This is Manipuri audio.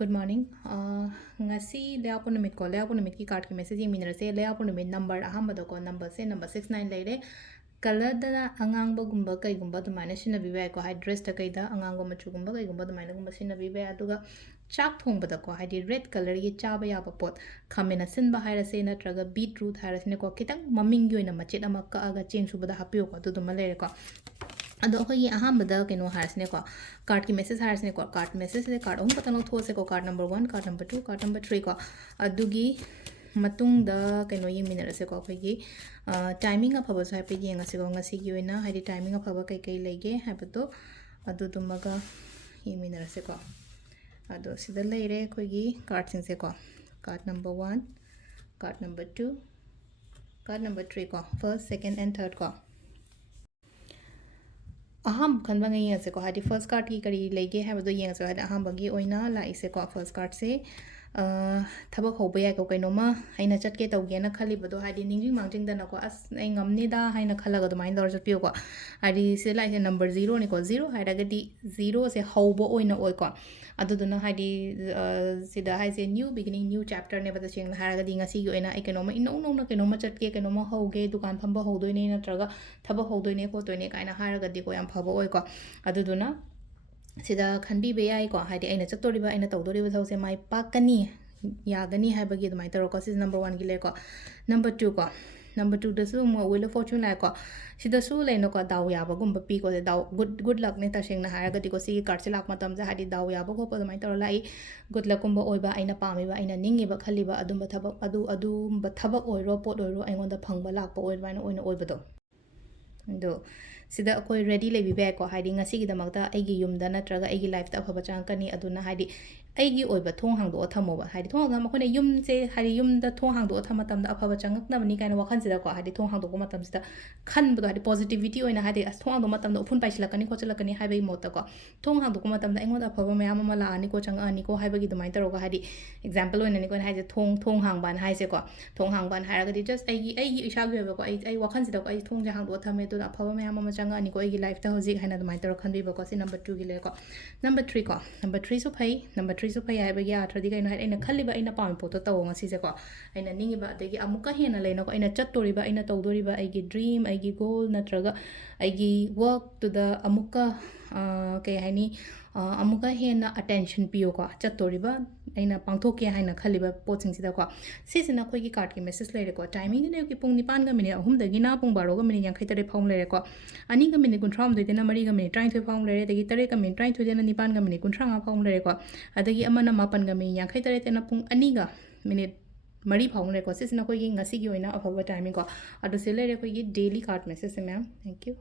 Good morning. Ngasi layout numit ko layout numit ki card ki message yung minera se layout numit number aham bado ko number se number 69 leire color da angang ba gumba kai gumba to minus na biba ko hide dress ta kai da angang go machu gumba kai gumba to minus gumba sin na biba aduga chak thong bada ko hide red color ye cha ba ya ba pot khamena sin ba haira se na traga beetroot haira se ko kitang maming yo na machet ama ka aga cheng su bada hapyo ko du ma leire ko अदो अखोई अहमद कनो हारसने को कार्ड की मेसेज हारसने को कार्ड मेसेज ले कार्ड अहम पतन थोसे को card number 1 card number 2 card number 3 को अदुगी मतुंग द कनो ये मिनरसे को अखोई टाइमिंग अफब सो हैपे येंगसे को ngasi की ओइना हाइदि टाइमिंग अफब कई कई लेगे हैबतो अदु तुमगा ये मिनरसे को अदो सिदा लेरे अखोई कार्ड सिंसे को card number 1 card number 2 card number 3 को फर्स्ट सेकंड एंड थर्ड को अहम खनबा येंगसे को हादि फर्स्ट कार्ड की करी लेगे हैबदो येंगसे हादि अहम बगी ओइना लाइसे को फर्स्ट कार्ड से थबक होबे या को कैनोमा आइना चटके तौगेना खलिबदो हादि निंजिंग मांजिंग दना को अस नै ngамनिदा हाइना खलगा दमाइन दर चटपियो को हादि से लाइसे नंबर 0 नि को 0 हाइरागदि 0 से हौबो ओइना ओइ को अदुदुना हादि सिदा हाइसे न्यू बिगिनिंग न्यू चैप्टर ने बता चेंग हारागदि ngasi gi ओइना कैनोमा इनौ नौना कैनोमा चटके कैनोमा हौगे दुकान फंबा हौदोइने नत्रगा थबक हौदोइने खोतोइने काइना हारागदि को याम फबो ओइ को अदुदुना सिदा खनबीबे याई को हाइदि अइना चतोरिबा अइना तौदोरिबा थौसे माइ पाकनी यागनी हाइबगी दमाइ तरो को सिज नंबर 1 गी ले को नंबर 2 को नंबर 2 दसु मो विल ऑफ फॉर्च्यून लाइ को सिदसु लेनो को दाव याबा गुम्बा पी को दाव गुड लक ने तसेंग ना हारगदि को सी कार्ड से लाक मतम जा हाइदि दाव याबा को दमाइ तरो लाई गुड लक गुम्बा ओइबा अइना पामिबा अइना निंगिबा खलिबा अदुम्बा थबक अदुम्बा थबक ओइरो पोट ओइरो अइंगोंदा फंगबा लाकपा ओइबाइना ओइना ओइबदो दो सिदा अखोई रेडी लेबी को हाइदि ngasi gi damakta aigi yumda natraga aigi life ta afaba changkani aduna haidi aigi oiba thong hangdo thamoba haidi thong hangda makone yum se haidi yumda thong hangdo thama tamda afaba changakna bani kaina wakhan sida ko haidi thong hangdo ko matam sida khanbdo haidi positivity oina haidi as thong hangdo matam da upun paisilakani khochalakani haibai mota ko thong hangdo ko matam da aingoda afaba mayam ama la ani ko changa ani ko haibagi dumai taroga haidi example oina ni ko haidi thong hangban haise ko thong hangban hairagadi just aigi isagi oiba ko ai wakhan sida ko ai thong ja hangdo thame to afaba mayam ama changa ani ko aigi life ta hoji haina dumai taro khanbi ba ko si number 2 gi le ko number 3 ko number 3 so phai number 3 so phai ai ba ya athadi kai no hai aina khaliba aina pam po to taw ngasi se ko aina ningi ba adegi amuka hena leina ko aina chattori ba aina tawdori ba aigi dream aigi goal natraga aigi work to the amuka ke haini amuka hena attention piyo ko chattori ba aina pangthoke haina khaliba poching sida ko sisina khoi gi card ki message leire ko timing ne ki pung 9 ga minute 3 dagi na pung 12 ga minute 63 phom leire ko ani ga minute 13 de na 3 ga minute 33 phom leire dagi 3 ga minute 33 de na 9 ga minute 35 phom leire ko adagi amana 8 ga minute 63 de na pung ani ga minute mari phom leire ko sisina khoi gi ngasi gi oina afaba timing ko adu se leire khoi gi daily card message se ma'am thank you